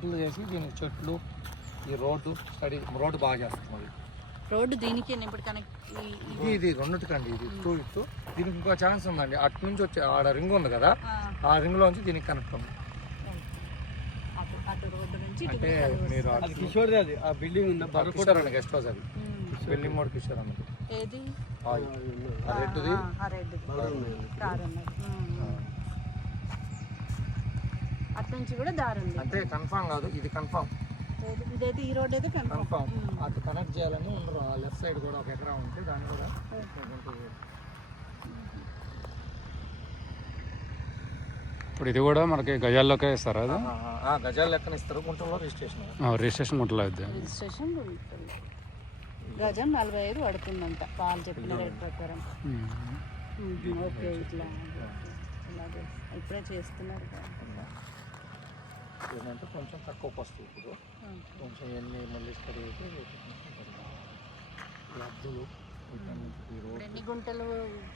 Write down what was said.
గుంటలు చేసి దీనికి చెట్లు ఈ రోడ్డు బాగా చేస్తుంది. రోడ్డు దీనికి ఇప్పుడు కనెక్ట్ ఇది రెండుకండి, ఇది ఇటు దీనికి ఇంకో ఛాన్స్ ఉందండి. అటు నుంచి వచ్చే ఆడ రింగ్ ఉంది కదా, ఆ రింగ్ లోంచి దీనికి కనెక్ట్ ఉంది. అంటే మీరు కిషోర్ అది ఆ బిల్డింగ్ ఉంది, కిషోర్ అండి గెస్ట్ హౌస్, అది బిల్డింగ్ మోడ్ కిషోర్ అన్నది. ఏది రెడ్ది అటు నుంచి కూడా దారి ఉంది. అంటే కన్ఫామ్ కాదు, ఇది కన్ఫామ్. ఇదైతే ఈ రోడ్ అయితే కన్ఫామ్. అటు కనెక్ట్ చేయాలని ఉండరు. ఆ లెఫ్ట్ సైడ్ కూడా ఒక ఎకరా ఉంటే దాన్ని కూడా ఇప్పుడు ఇది కూడా మనకి గజాల్లోకే ఇస్తారా? అది గజాలు లెక్కన ఇస్తారు. గుంటూరులో రిజిస్ట్రేషన్ గుంటలో అయితే రిజిస్ట్రేషన్ గజం 45 పడుతుందంట వాళ్ళు చెప్పిన రేట్ ప్రకారం. ఓకే, ఇట్లా ఇప్పుడే చేస్తున్నారు. ఏంటంటే కొంచెం తక్కువ వస్తుంది. ఇప్పుడు కొంచెం ఎన్ని మళ్ళీ స్టడీ అయితే అద్దులు ఎన్ని గుంటలు